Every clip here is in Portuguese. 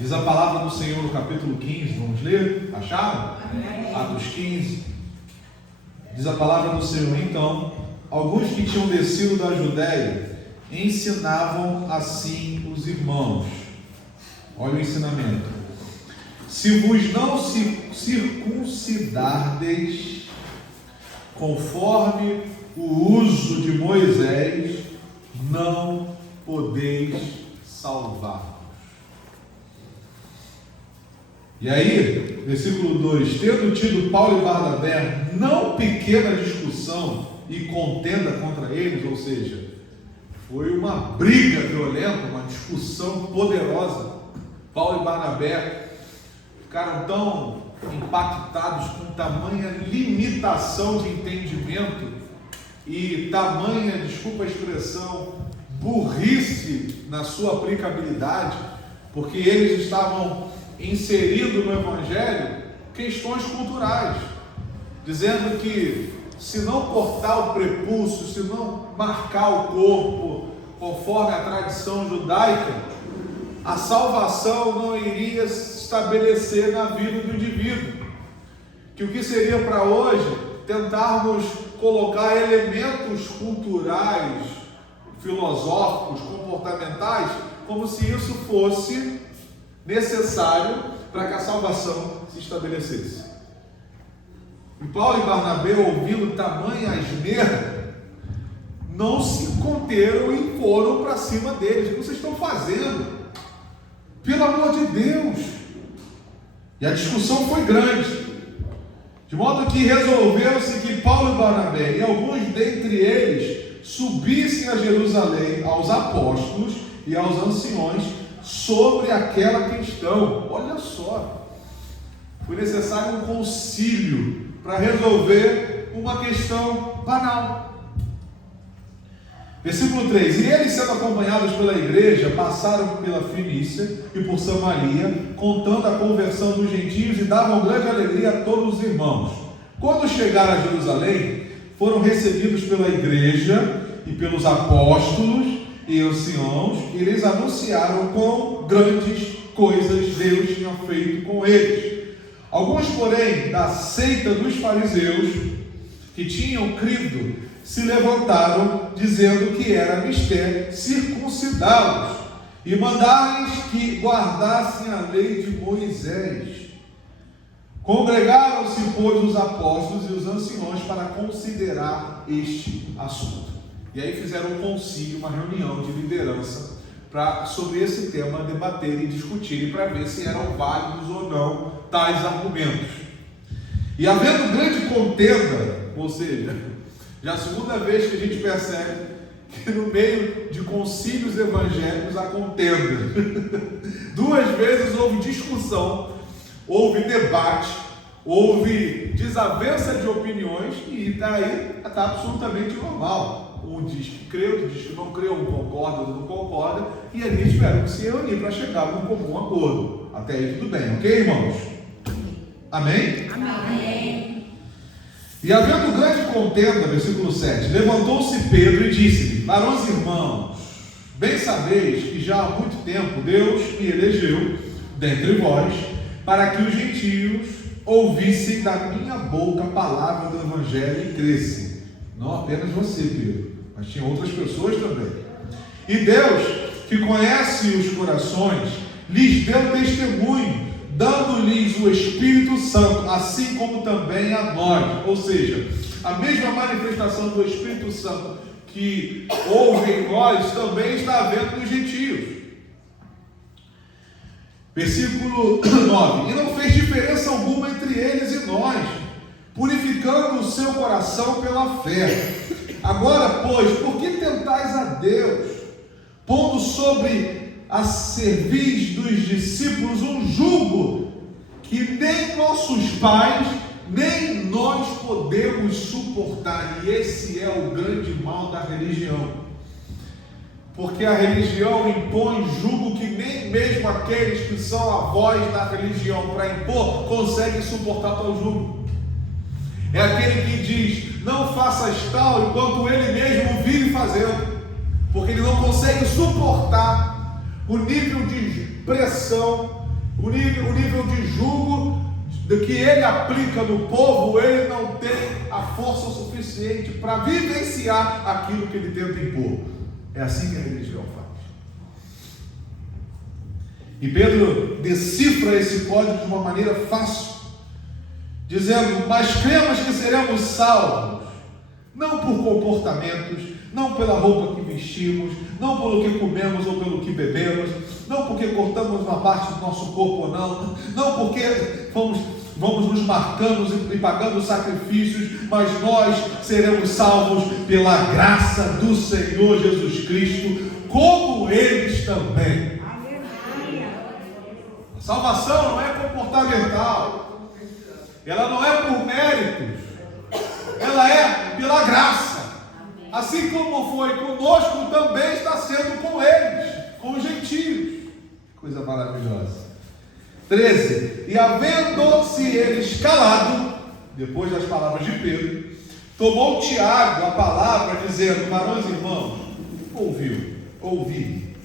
Diz a palavra do Senhor no capítulo 15, vamos ler? Acharam? Amém. Atos 15. Diz a palavra do Senhor: então, alguns que tinham descido da Judéia ensinavam assim os irmãos. Olha o ensinamento: se vos não circuncidardes conforme o uso de Moisés, não podeis salvar-vos. E aí, versículo 2: tendo tido Paulo e Barnabé não pequena discussão e contenda contra eles, ou seja, foi uma briga violenta, uma discussão poderosa. Paulo e Barnabé ficaram tão impactados com tamanha limitação de entendimento e tamanha, desculpa a expressão, burrice na sua aplicabilidade, porque eles estavam inserindo no Evangelho questões culturais, dizendo que se não cortar o prepúcio, se não marcar o corpo conforme a tradição judaica, a salvação não iria se estabelecer na vida do indivíduo. Que o que seria para hoje tentarmos colocar elementos culturais, filosóficos, comportamentais, como se isso fosse necessário para que a salvação se estabelecesse. E Paulo e Barnabé, ouvindo tamanha asneira, não se conteram e foram para cima deles. O que vocês estão fazendo? Pelo amor de Deus! E a discussão foi grande, de modo que resolveu-se que Paulo e Barnabé e alguns dentre eles subissem a Jerusalém aos apóstolos e aos anciões sobre aquela questão. Olha só, foi necessário um concílio para resolver uma questão banal. Versículo 3: e eles, sendo acompanhados pela igreja, passaram pela Fenícia e por Samaria, contando a conversão dos gentios, e davam grande alegria a todos os irmãos. Quando chegaram a Jerusalém, foram recebidos pela igreja e pelos apóstolos e anciãos, e lhes anunciaram quão grandes coisas Deus tinha feito com eles. Alguns, porém, da seita dos fariseus, que tinham crido, se levantaram, dizendo que era mister circuncidá-los e mandar-lhes que guardassem a lei de Moisés. Congregaram-se, pois, os apóstolos e os anciões para considerar este assunto. E aí fizeram um concílio, uma reunião de liderança, para sobre esse tema debaterem e discutirem, para ver se eram válidos ou não tais argumentos. E havendo grande contenda, ou seja, já a segunda vez que a gente percebe que no meio de concílios evangélicos há contenda. Duas vezes houve discussão, houve debate, houve desavença de opiniões, e daí está absolutamente normal. Um diz que crê, outro diz que não crê, um concorda, outro não concorda, e ali tiveram que se reunir para chegar a um comum acordo. Até aí tudo bem, ok, irmãos? Amém? Amém. E havendo grande contenda, versículo 7, levantou-se Pedro e disse-lhe: varões irmãos, bem sabeis que já há muito tempo Deus me elegeu dentre vós, para que os gentios ouvissem da minha boca a palavra do Evangelho e crescem. Não apenas você, Pedro, mas tinha outras pessoas também. E Deus, que conhece os corações, lhes deu testemunho, dando-lhes o Espírito Santo, assim como também a nós. Ou seja, a mesma manifestação do Espírito Santo que houve em nós, também está havendo nos gentios. Versículo 9: e não fez diferença alguma entre eles e nós, purificando o seu coração pela fé. Agora, pois, por que tentais a Deus, pondo sobre a cerviz dos discípulos um jugo que nem nossos pais, nem nós podemos suportar? E esse é o grande mal da religião, porque a religião impõe jugo que nem mesmo aqueles que são a voz da religião para impor conseguem suportar tal jugo. É aquele que diz: não faças tal, enquanto ele mesmo vive fazendo, porque ele não consegue suportar o nível de pressão o nível de jugo que ele aplica no povo, ele não tem a força suficiente para vivenciar aquilo que ele tenta impor. É assim que a religião faz. E Pedro decifra esse código de uma maneira fácil, dizendo: mas cremos que seremos salvos, não por comportamentos, não pela roupa que vestimos, não pelo que comemos ou pelo que bebemos, não porque cortamos uma parte do nosso corpo ou não porque vamos nos marcando e pagando sacrifícios, mas nós seremos salvos pela graça do Senhor Jesus Cristo, como eles também. A salvação não é comportamental, ela não é por méritos, ela é pela graça. Assim como foi conosco, também está sendo com eles, com os gentios. Coisa maravilhosa. 13. E havendo-se eles calado, depois das palavras de Pedro, tomou Tiago a palavra, dizendo: varões e irmãos, ouvi.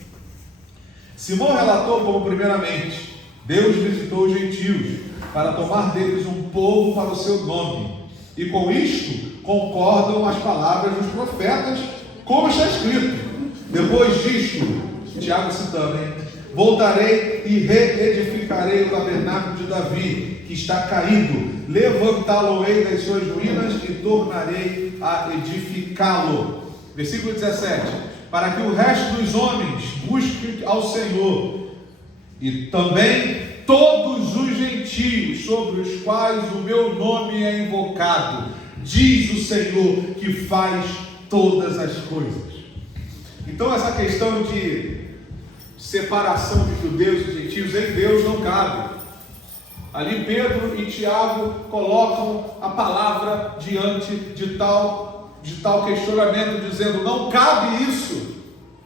Simão relatou como primeiramente Deus visitou os gentios para tomar deles um povo para o seu nome, e com isto concordam as palavras dos profetas, como está escrito. Depois disto, Tiago citando, voltarei e reedificarei o tabernáculo de Davi, que está caído, levantá-lo-ei das suas ruínas e tornarei a edificá-lo. Versículo 17: para que o resto dos homens busque ao Senhor, e também todos os gentios sobre os quais o meu nome é invocado, diz o Senhor que faz todas as coisas. Então essa questão de separação de judeus e gentios em Deus não cabe. Ali Pedro e Tiago colocam a palavra diante de tal questionamento, dizendo: não cabe isso,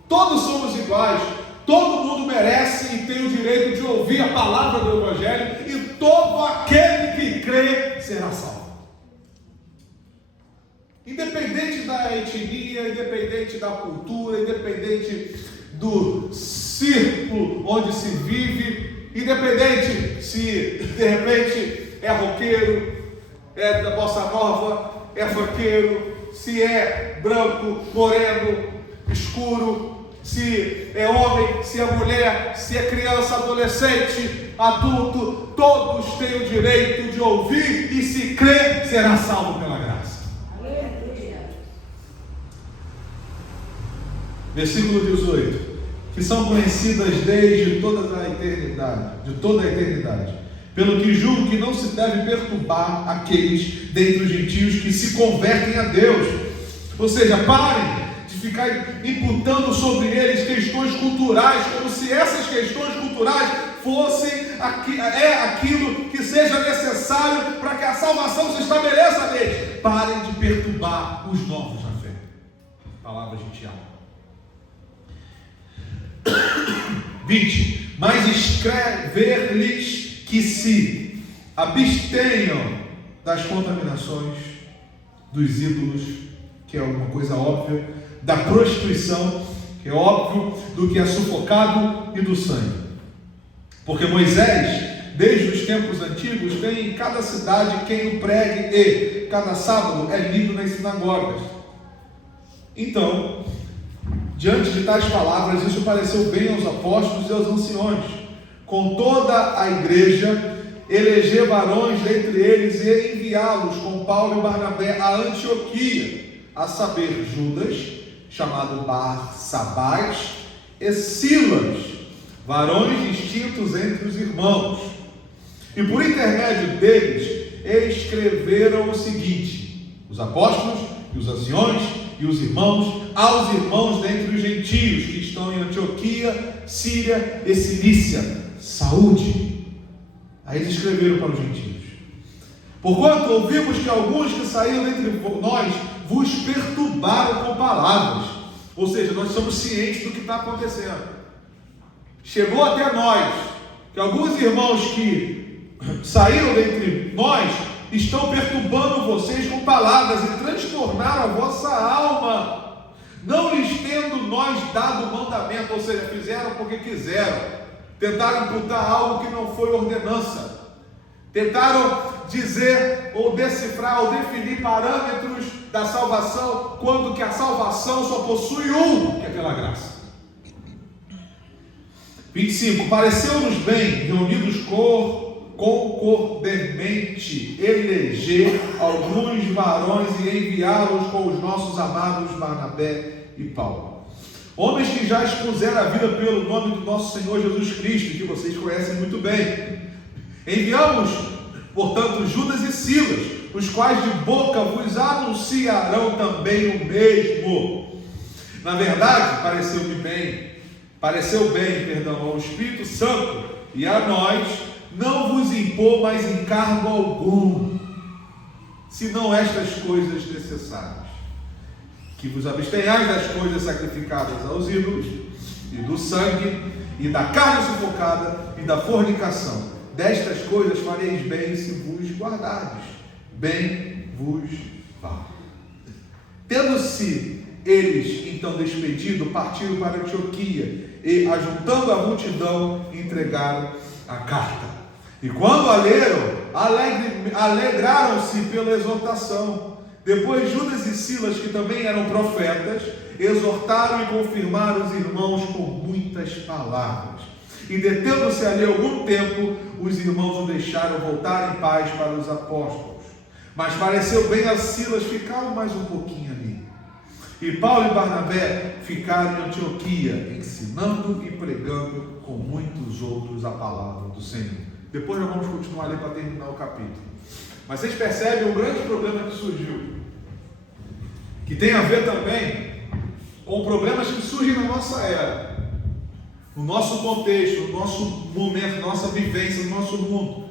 todos somos iguais, todo mundo merece e tem o direito de ouvir a palavra do Evangelho, e todo aquele que crê será salvo. Independente da etnia, independente da cultura, independente do círculo onde se vive, independente se de repente é roqueiro, é da bossa nova, é funkeiro, se é branco, moreno, escuro, se é homem, se é mulher, se é criança, adolescente, adulto, todos têm o direito de ouvir, e se crer, será salvo pela graça. Versículo 18: que são conhecidas desde toda a eternidade, pelo que julgo que não se deve perturbar aqueles dentre os gentios que se convertem a Deus. Ou seja, parem de ficar imputando sobre eles questões culturais, como se essas questões culturais fossem aquilo que seja necessário para que a salvação se estabeleça neles. Parem de perturbar os novos na fé. Palavras de Tiago. 20. Mas escrever-lhes que se abstenham das contaminações, dos ídolos, que é uma coisa óbvia, da prostituição, que é óbvio, do que é sufocado, e do sangue. Porque Moisés, desde os tempos antigos, tem em cada cidade quem o pregue, e cada sábado é lido nas sinagogas. Então, diante de tais palavras, isso pareceu bem aos apóstolos e aos anciões, com toda a igreja, eleger varões dentre eles e enviá-los com Paulo e Barnabé a Antioquia, a saber, Judas, chamado Barsabás, e Silas, varões distintos entre os irmãos. E por intermédio deles, escreveram o seguinte: os apóstolos e os anciões e os irmãos, aos irmãos dentre os gentios que estão em Antioquia, Síria e Cilícia, saúde. Aí eles escreveram para os gentios: porquanto ouvimos que alguns que saíram dentre nós vos perturbaram com palavras. Ou seja, nós somos cientes do que está acontecendo. Chegou até nós que alguns irmãos que saíram dentre nós estão perturbando vocês com palavras e transtornaram a vossa alma, não lhes tendo nós dado mandamento. Ou seja, fizeram porque quiseram, Tentaram imputar algo que não foi ordenança. Tentaram dizer ou decifrar ou definir parâmetros da salvação, quando que a salvação só possui um, que é pela graça. 25. Pareceu-nos bem, reunidos concordemente, eleger alguns varões e enviá-los com os nossos amados Barnabé e Paulo. Homens que já expuseram a vida pelo nome do nosso Senhor Jesus Cristo, que vocês conhecem muito bem. Enviamos, portanto, Judas e Silas, os quais de boca vos anunciarão também o mesmo. Na verdade, pareceu bem ao Espírito Santo e a nós não vos impor mais encargo algum, senão estas coisas necessárias: que vos abstenhais das coisas sacrificadas aos ídolos, e do sangue, e da carne sufocada, e da fornicação. Destas coisas fareis bem se vos guardardes. Bem vos vá. Tendo-se eles então despedido, partiram para Antioquia, e, ajuntando a multidão, entregaram a carta. E quando a leram, alegraram-se pela exortação. Depois Judas e Silas, que também eram profetas, exortaram e confirmaram os irmãos com muitas palavras. E detendo-se ali algum tempo, os irmãos o deixaram voltar em paz para os apóstolos. Mas pareceu bem a Silas ficar mais um pouquinho ali. E Paulo e Barnabé ficaram em Antioquia, ensinando e pregando com muitos outros a palavra do Senhor. Depois nós vamos continuar ali para terminar o capítulo. Mas vocês percebem o grande problema que surgiu, que tem a ver também com problemas que surgem na nossa era, no nosso contexto, no nosso momento, na nossa vivência, no nosso mundo,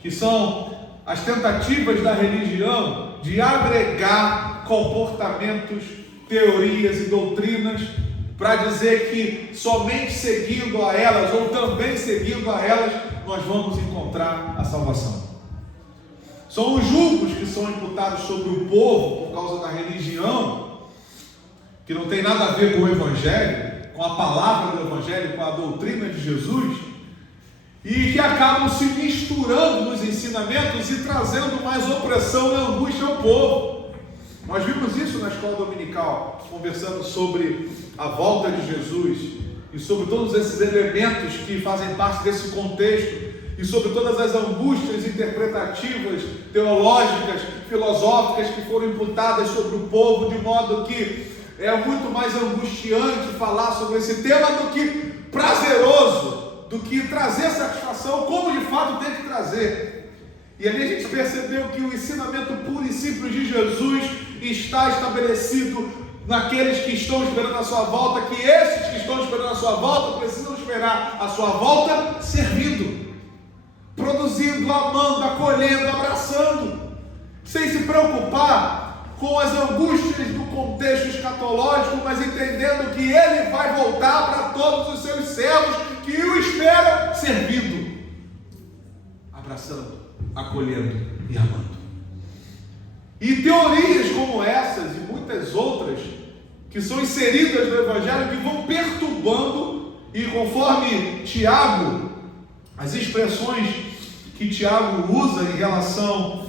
que são as tentativas da religião de agregar comportamentos, teorias e doutrinas para dizer que somente seguindo a elas, ou também seguindo a elas, nós vamos encontrar a salvação. São os julgos que são imputados sobre o povo por causa da religião, que não tem nada a ver com o Evangelho, com a palavra do Evangelho, com a doutrina de Jesus, e que acabam se misturando nos ensinamentos e trazendo mais opressão e angústia ao povo. Nós vimos isso na escola dominical, conversando sobre a volta de Jesus e sobre todos esses elementos que fazem parte desse contexto e sobre todas as angústias interpretativas, teológicas, filosóficas que foram imputadas sobre o povo, de modo que é muito mais angustiante falar sobre esse tema do que prazeroso, do que trazer satisfação, como de fato tem que trazer. E ali a gente percebeu que o ensinamento puro e simples de Jesus está estabelecido naqueles que estão esperando a sua volta, que esses que estão esperando a sua volta precisam esperar a sua volta servindo, produzindo, amando, acolhendo, abraçando, sem se preocupar com as angústias do contexto escatológico, mas entendendo que Ele vai voltar para todos os seus servos que o esperam servindo, abraçando, acolhendo e amando. E teorias como essas e muitas outras que são inseridas no Evangelho, que vão perturbando, e conforme Tiago, as expressões que Tiago usa em relação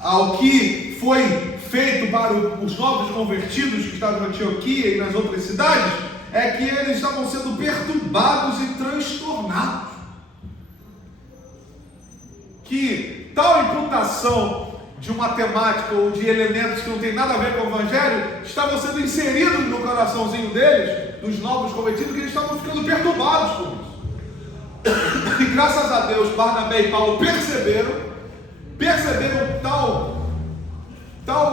ao que foi feito para os novos convertidos que estavam em Antioquia e nas outras cidades, é que eles estavam sendo perturbados e transtornados. Que tal imputação de uma temática ou de elementos que não tem nada a ver com o Evangelho estavam sendo inseridos no coraçãozinho deles, dos novos convertidos, que eles estavam ficando perturbados com isso. E graças a Deus, Barnabé e Paulo perceberam tal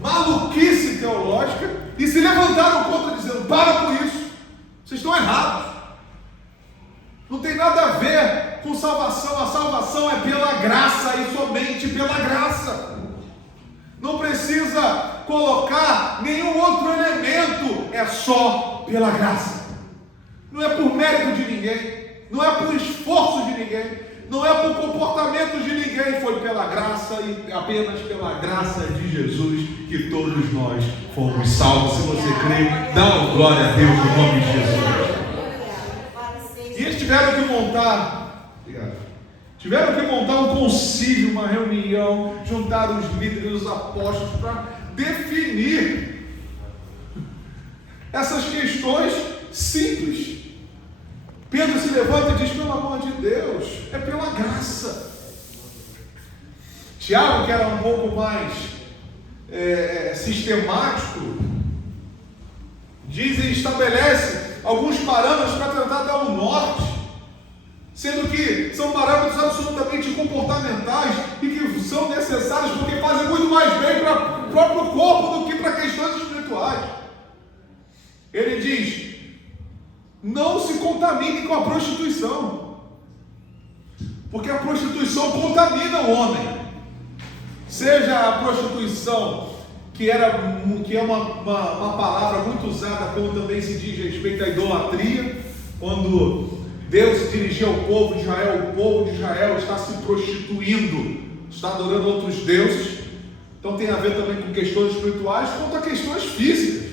maluquice teológica e se levantaram contra, dizendo: para com isso, vocês estão errados. Não tem nada a ver com salvação. A salvação é pela graça e somente pela graça. Não precisa colocar nenhum outro elemento, é só pela graça. Não é por mérito de ninguém, não é por esforço de ninguém, Não é por comportamento de ninguém, foi pela graça e apenas pela graça de Jesus que todos nós fomos salvos. Se você crê, dá uma glória a Deus no nome de Jesus. E eles tiveram que montar um concílio, uma reunião, juntar os líderes, os apóstolos, para definir essas questões simples. Pedro se levanta e diz: pelo amor de Deus, é pela graça. Tiago, que era um pouco mais sistemático, diz e estabelece alguns parâmetros para tentar dar um norte, sendo que são parâmetros absolutamente comportamentais e que são necessários porque fazem muito mais bem para o próprio corpo do que para questões espirituais. Ele diz: não se contamine com a prostituição, porque a prostituição contamina o homem. Seja a prostituição, que é uma palavra muito usada quando também se diz respeito à idolatria, quando Deus se dirigia ao povo de Israel, o povo de Israel está se prostituindo, está adorando outros deuses. Então tem a ver também com questões espirituais, quanto a questões físicas.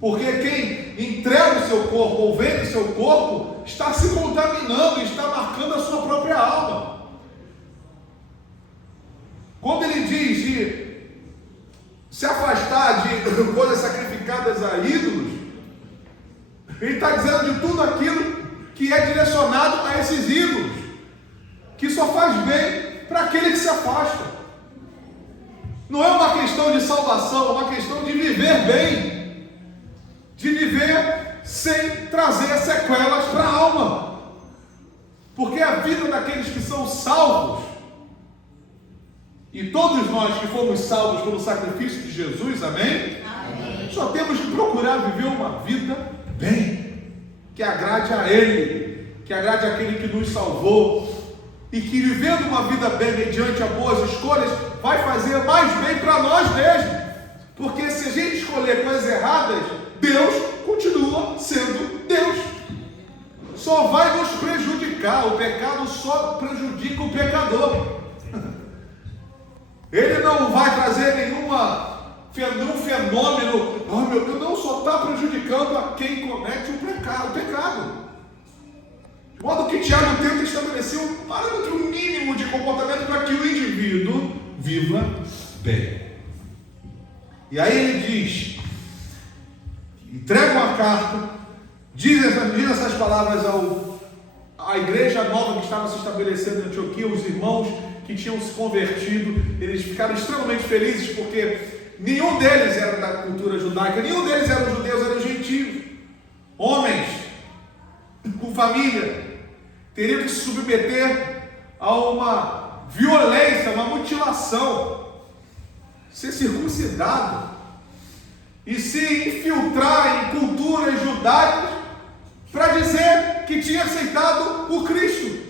Porque quem entrega o seu corpo ou vende o seu corpo está se contaminando, está marcando a sua própria alma. Quando ele diz de se afastar de coisas sacrificadas a ídolos, ele está dizendo de tudo aquilo que é direcionado a esses ídolos, que só faz bem para aquele que se afasta. Não é uma questão de salvação, é uma questão de viver bem, de viver sem trazer sequelas para a alma, porque a vida daqueles que são salvos, e todos nós que fomos salvos pelo sacrifício de Jesus, amém? Amém. Só temos que procurar viver uma vida bem, que agrade a Ele, que agrade aquele que nos salvou, e que vivendo uma vida bem mediante a boas escolhas, vai fazer mais bem para nós mesmos, porque se a gente escolher coisas erradas, Deus continua sendo Deus, só vai nos prejudicar. O pecado só prejudica o pecador. Ele não vai trazer nenhum fenômeno, oh meu Deus, não, só está prejudicando a quem comete o pecado. De modo que Tiago tenta estabelecer um parâmetro mínimo de comportamento para que o indivíduo viva bem. E aí ele diz, entrega uma carta, diz essas palavras à igreja nova que estava se estabelecendo em Antioquia, os irmãos que tinham se convertido. Eles ficaram extremamente felizes porque nenhum deles era da cultura judaica, nenhum deles eram judeus, eram gentios, homens com família, teriam que se submeter a uma violência, uma mutilação, ser circuncidado e se infiltrar em culturas judaicas para dizer que tinha aceitado o Cristo.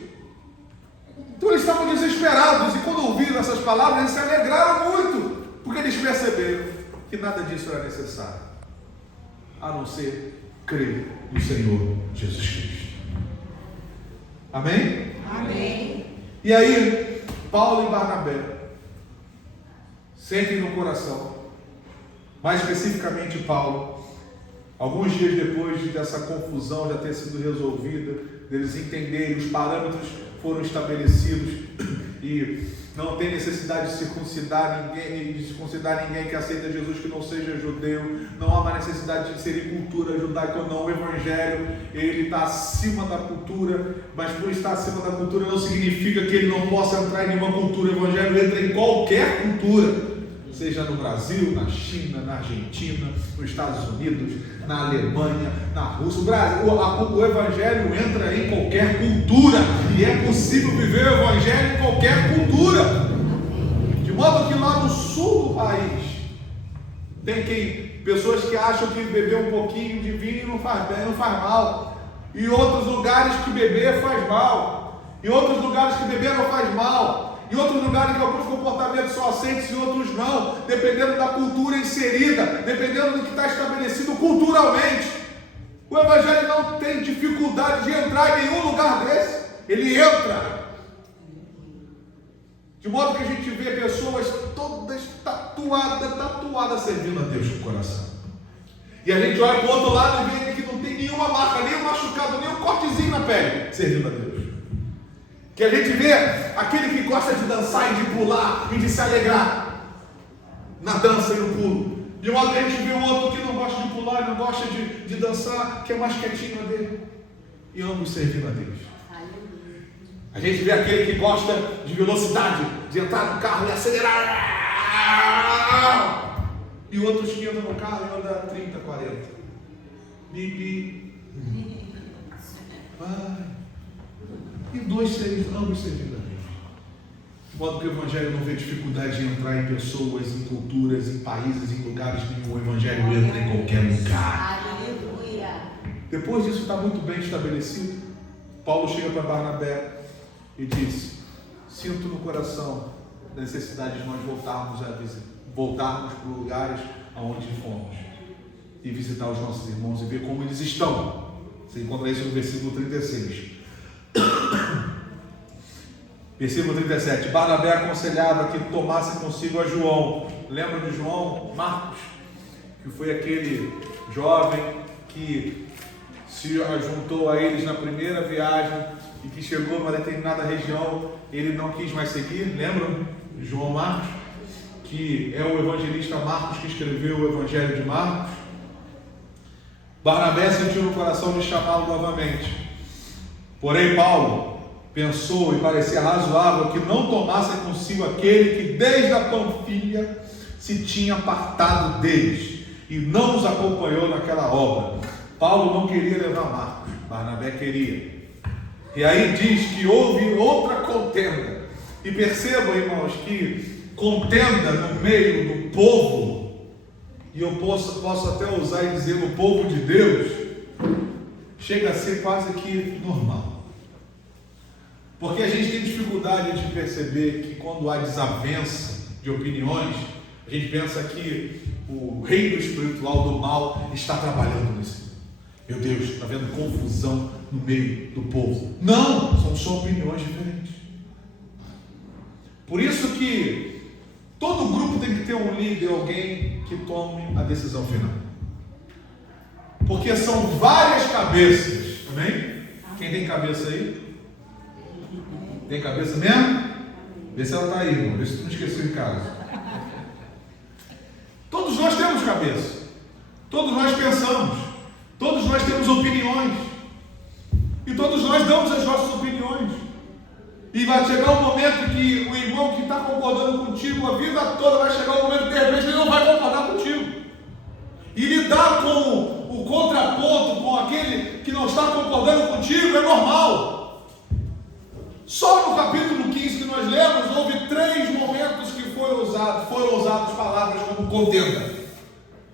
Então eles estavam desesperados, e quando ouviram essas palavras, eles se alegraram muito, porque eles perceberam que nada disso era necessário, a não ser crer no Senhor Jesus Cristo. Amém? Amém. E aí, Paulo e Barnabé sentem no coração, mais especificamente Paulo, alguns dias depois dessa confusão já ter sido resolvida, deles entenderem, os parâmetros foram estabelecidos e não tem necessidade de circuncidar ninguém que aceita Jesus que não seja judeu, não há mais necessidade de inserir cultura judaica ou não. O Evangelho, ele está acima da cultura, mas por estar acima da cultura não significa que ele não possa entrar em nenhuma cultura. O Evangelho entra em qualquer cultura, seja no Brasil, na China, na Argentina, nos Estados Unidos, na Alemanha, na Rússia. O Evangelho entra em qualquer cultura, e é possível viver o Evangelho em qualquer cultura. De modo que lá no sul do país tem pessoas que acham que beber um pouquinho de vinho não faz bem, não faz mal. Em outros lugares que beber faz mal. Em outros lugares que beber não faz mal. Em outros lugares que alguns comportamentos são aceitos e outros não, dependendo da cultura inserida, dependendo do que está estabelecido culturalmente. O Evangelho não tem dificuldade de entrar em nenhum lugar desse. Ele entra De modo que a gente vê pessoas todas tatuadas servindo a Deus com o coração. E a gente olha para o outro lado e vê que não tem nenhuma marca, nem um machucado, nem um cortezinho na pele, servindo a Deus. Que a gente vê aquele que gosta de dançar e de pular e de se alegrar na dança e no pulo. De modo que a gente vê o outro que não gosta de pular, não gosta de dançar, que é mais quietinho a dele. E ambos servindo a Deus. A gente vê aquele que gosta de velocidade, de entrar no carro e acelerar. E outros que andam no carro e andam a 30, 40. Bibi. E ambos servindo a Deus. De modo que o Evangelho não vê dificuldade de entrar em pessoas, em culturas, em países, em lugares nenhum. O Evangelho entra em qualquer lugar. Aleluia. Depois disso está muito bem estabelecido. Paulo chega para Barnabé e diz: sinto no coração a necessidade de nós voltarmos para lugares aonde fomos e visitar os nossos irmãos e ver como eles estão. Você encontra isso no versículo 36. Versículo 37. Barnabé aconselhava que tomasse consigo a João. Lembra de João? Marcos, que foi aquele jovem que se juntou a eles na primeira viagem e que chegou a uma determinada região, ele não quis mais seguir. Lembram de João Marcos? Que é o evangelista Marcos que escreveu o Evangelho de Marcos. Barnabé sentiu no coração de chamá-lo novamente. Porém, Paulo pensou e parecia razoável que não tomasse consigo aquele que desde a Panfilha se tinha apartado deles e não os acompanhou naquela obra. Paulo não queria levar Marcos, Barnabé queria. E aí diz que houve outra contenda. E percebam, irmãos, que contenda no meio do povo, e eu posso até usar e dizer no povo de Deus, chega a ser quase que normal. Porque a gente tem dificuldade de perceber que quando há desavença de opiniões, a gente pensa que o reino espiritual do mal está trabalhando nesse mundo. Meu Deus, está havendo confusão no meio do povo. Não, são só opiniões diferentes. Por isso que todo grupo tem que ter um líder, alguém que tome a decisão final. Porque são várias cabeças, amém? Quem tem cabeça aí? Tem cabeça mesmo? Vê se ela está aí, irmão. Vê se tu não esqueceu em casa. Todos nós temos cabeça. Todos nós pensamos. Todos nós temos opiniões. E todos nós damos as nossas opiniões. E vai chegar um momento que o irmão que está concordando contigo a vida toda, vai chegar um momento que de repente ele não vai concordar contigo. E lidar com o contraponto, com aquele que não está concordando contigo, é normal. Só no capítulo 15 que nós lemos, houve 3 momentos que foram usadas palavras como contenda,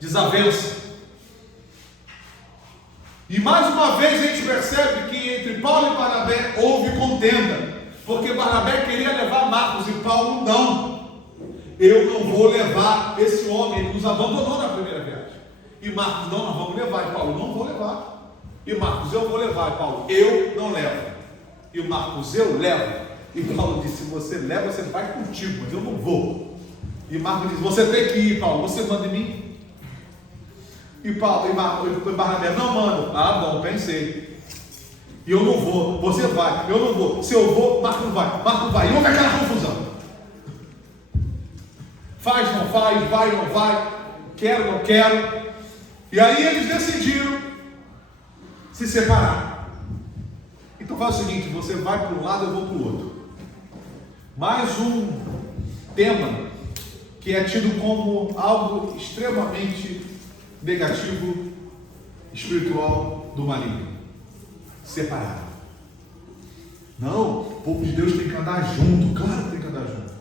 desavença. E mais uma vez a gente percebe que entre Paulo e Barnabé houve contenda, porque Barnabé queria levar Marcos e Paulo não. Eu não vou levar esse homem, ele nos abandonou na primeira viagem. E Marcos, não, nós vamos levar. E Paulo, não vou levar. E Marcos, eu vou levar. E Paulo, eu não levo. E o Marcos, eu levo. E Paulo disse, você leva, você vai contigo, mas eu não vou. E Marcos disse, você tem que ir, Paulo, você manda em mim. E Barnabé, não mando. Ah, bom, pensei. E eu não vou, você vai, eu não vou. Se eu vou, Marcos não vai. E houve aquela confusão. Faz, não faz, vai, não vai, quero, não quero. E aí eles decidiram se separar. Então faz o seguinte, você vai para um lado, eu vou para o outro. Mais um tema que é tido como algo extremamente negativo, espiritual do maligno. Separar. Não, o povo de Deus tem que andar junto, claro que tem que andar junto.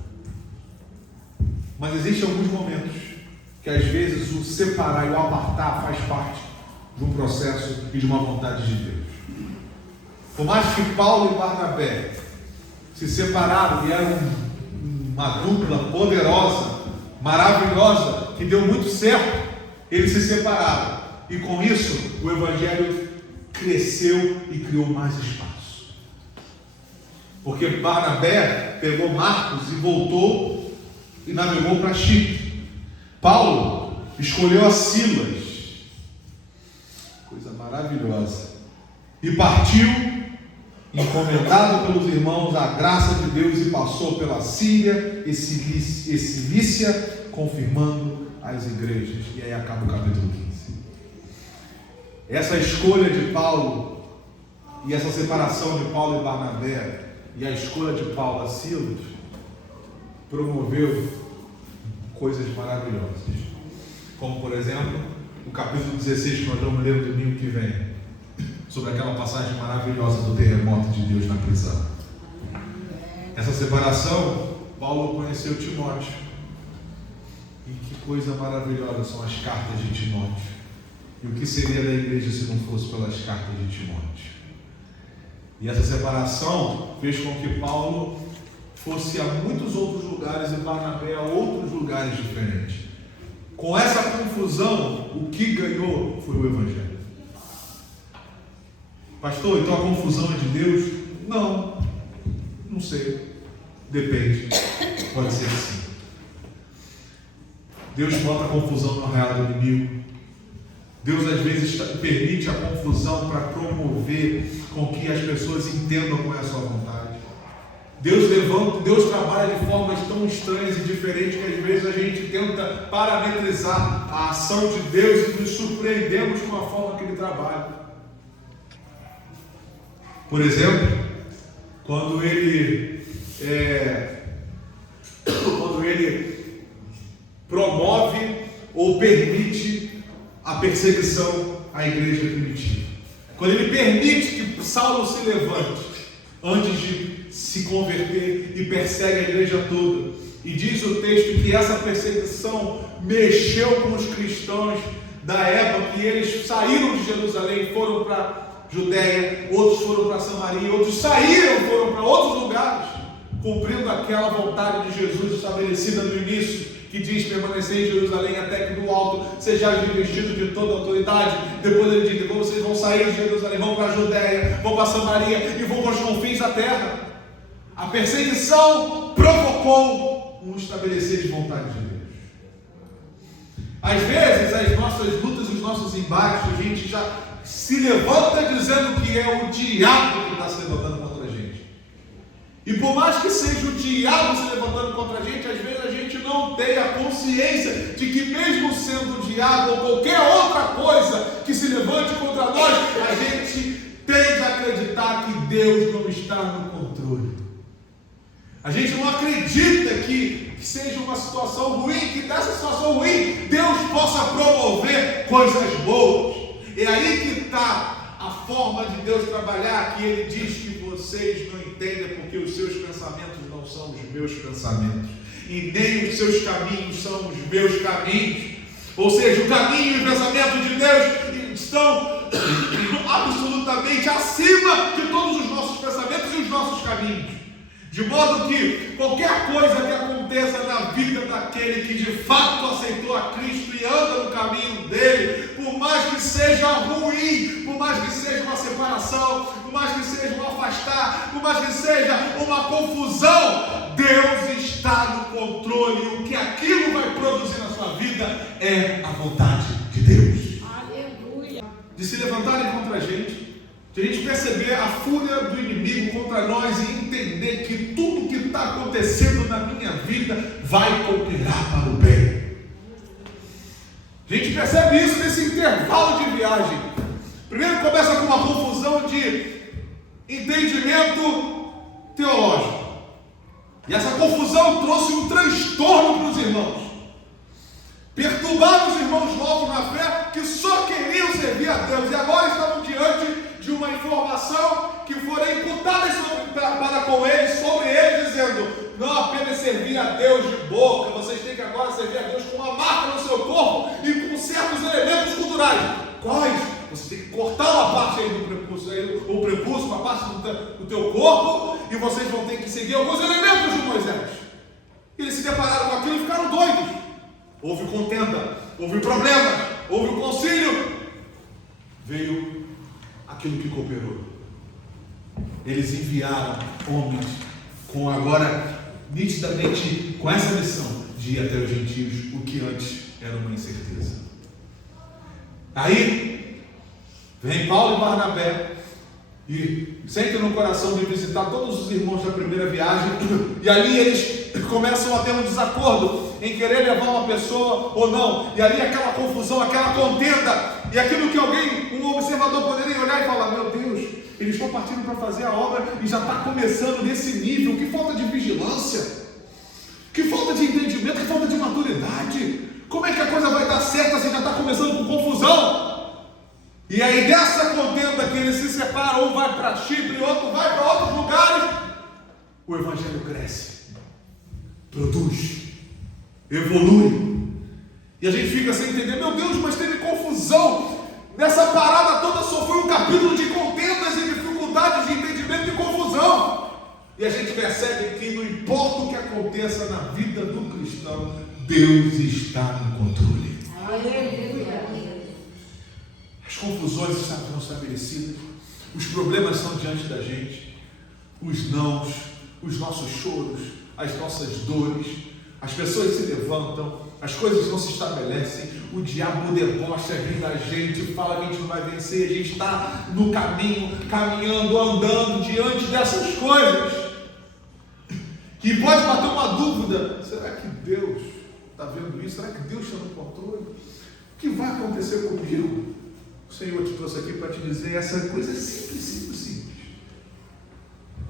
Mas existem alguns momentos que às vezes o separar e o apartar faz parte de um processo e de uma vontade de Deus. Por mais que Paulo e Barnabé se separaram e eram uma dupla poderosa, maravilhosa, que deu muito certo, eles se separaram. E com isso, o Evangelho cresceu e criou mais espaço. Porque Barnabé pegou Marcos e voltou e navegou para Chipre. Paulo escolheu a Silas, coisa maravilhosa, e partiu, encomendado pelos irmãos à graça de Deus, e passou pela Síria e Cilícia, confirmando as igrejas. E aí acaba o capítulo 15. Essa escolha de Paulo e essa separação de Paulo e Barnabé e a escolha de Paulo a Silas promoveu coisas maravilhosas, como por exemplo o capítulo 16 que nós vamos ler no domingo que vem, sobre aquela passagem maravilhosa do terremoto de Deus na prisão. Essa separação, Paulo conheceu Timóteo, e que coisa maravilhosa são as cartas de Timóteo. E o que seria da igreja se não fosse pelas cartas de Timóteo? E essa separação fez com que Paulo fosse a muitos outros lugares e Barnabé a outros lugares diferentes. Com essa confusão, o que ganhou foi o Evangelho. Pastor, então a confusão é de Deus? Não sei. Depende. Pode ser sim. Deus bota a confusão no arraial do inimigo. Deus às vezes permite a confusão para promover com que as pessoas entendam qual é a sua vontade. Deus trabalha de formas tão estranhas e diferentes que às vezes a gente tenta parametrizar a ação de Deus e nos surpreendemos com a forma que Ele trabalha. Por exemplo, quando Ele promove ou permite a perseguição à igreja primitiva. Quando Ele permite que Saulo se levante antes de se converter e persegue a igreja toda. E diz o texto que essa perseguição mexeu com os cristãos da época, que eles saíram de Jerusalém e foram para Judeia, outros foram para Samaria, outros foram para outros lugares, cumprindo aquela vontade de Jesus estabelecida no início, que diz: permanecer em Jerusalém até que do alto sejais revestido de toda a autoridade. Depois ele diz: depois vocês vão sair de Jerusalém, vão para a Judeia, vão para Samaria e vão para os confins da terra. A perseguição provocou um estabelecer de vontade de Deus. Às vezes as nossas lutas, os nossos embates, a gente já se levanta dizendo que é o diabo que está se levantando contra a gente. E por mais que seja o diabo se levantando contra a gente, às vezes a gente não tem a consciência de que mesmo sendo o diabo ou qualquer outra coisa que se levante contra nós, a gente tende a acreditar que Deus não está no controle. A gente não acredita que seja uma situação ruim, que dessa situação ruim Deus possa promover coisas boas. É aí que está a forma de Deus trabalhar, que Ele diz que vocês não entendem porque os seus pensamentos não são os meus pensamentos, e nem os seus caminhos são os meus caminhos. Ou seja, o caminho e o pensamento de Deus estão absolutamente acima de todos os nossos pensamentos e os nossos caminhos. De modo que qualquer coisa que aconteça na vida daquele que de fato aceitou a Cristo e anda no caminho dele, por mais que seja ruim, por mais que seja uma separação, por mais que seja um afastar, por mais que seja uma confusão, Deus está no controle, e o que aquilo vai produzir na sua vida é a vontade de Deus. Aleluia. De se levantarem contra a gente, de a gente perceber a fúria do inimigo contra nós e entender que tudo que está acontecendo na minha vida vai cooperar para o bem. A gente percebe isso nesse intervalo de viagem. Primeiro começa com uma confusão de entendimento teológico. E essa confusão trouxe um transtorno para os irmãos. Perturbaram os irmãos novos na fé, que só queriam servir a Deus, e agora estavam diante de uma informação que fora imputada para com eles, sobre eles, dizendo: não apenas servir a Deus de boca, vocês têm que agora servir a Deus com uma marca no seu corpo e com certos elementos culturais. Quais? Você tem que cortar uma parte aí do prepúcio, o prepúcio, uma parte do teu corpo, e vocês vão ter que seguir alguns elementos de Moisés. Eles se depararam com aquilo e ficaram doidos. Houve contenda, houve problemas, houve o concílio. Veio aquilo que cooperou. eles enviaram homens com agora, nitidamente, com essa missão de ir até os gentios, o que antes era uma incerteza. Aí, vem Paulo e Barnabé e sentem no coração de visitar todos os irmãos da primeira viagem, e ali eles começam a ter um desacordo em querer levar uma pessoa ou não, e ali aquela confusão, aquela contenda, e aquilo que um observador poderia olhar e falar: meu Deus, eles estão partindo para fazer a obra e já está começando nesse nível. Que falta de vigilância, que falta de entendimento, que falta de maturidade. Como é que a coisa vai dar certo se já está começando com confusão? E aí dessa contenda que eles se separam, um vai para Chipre, outro vai para outros lugares, o evangelho cresce, produz, evolui, e a gente fica sem entender: meu Deus, mas teve confusão, nessa parada toda só foi um capítulo de contendas e dificuldades de entendimento e confusão. E a gente percebe que não importa o que aconteça na vida do cristão, Deus está no controle. Aleluia. As confusões estão estabelecidas, os problemas estão diante da gente, os nãos, os nossos choros, as nossas dores, as pessoas se levantam, as coisas não se estabelecem, o diabo debocha da gente, fala que a gente não vai vencer, a gente está no caminho, caminhando, andando diante dessas coisas. E pode bater uma dúvida: será que Deus está vendo isso? Será que Deus está no controle? O que vai acontecer comigo? O Senhor te trouxe aqui para te dizer essa coisa simples, simples, simples.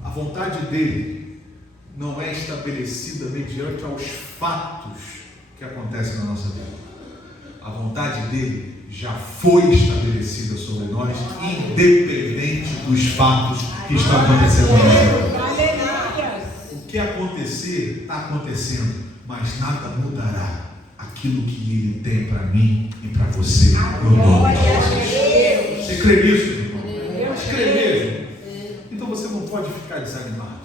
A vontade dele não é estabelecida mediante aos fatos que acontecem na nossa vida. A vontade dele já foi estabelecida sobre nós, independente dos fatos que estão acontecendo na nossa vida. O que acontecer, está acontecendo, mas nada mudará aquilo que ele tem para mim e para você, no nome de Jesus. Você crê nisso, irmão? Mas crê mesmo? Então você não pode ficar desanimado,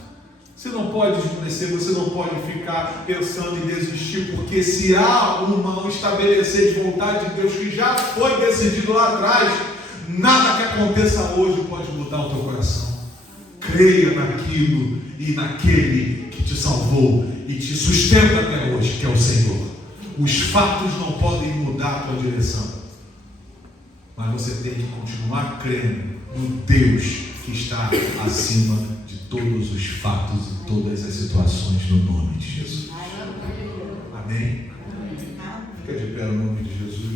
você não pode esmorecer, você não pode ficar pensando em desistir, porque se há um estabelecer de vontade de Deus que já foi decidido lá atrás, nada que aconteça hoje pode mudar o teu coração. Creia naquilo e naquele que te salvou e te sustenta até hoje, que é o Senhor. Os fatos não podem mudar a tua direção, mas você tem que continuar crendo no Deus que está acima de todos os fatos e todas as situações, no nome de Jesus. Amém? Fica de pé no nome de Jesus.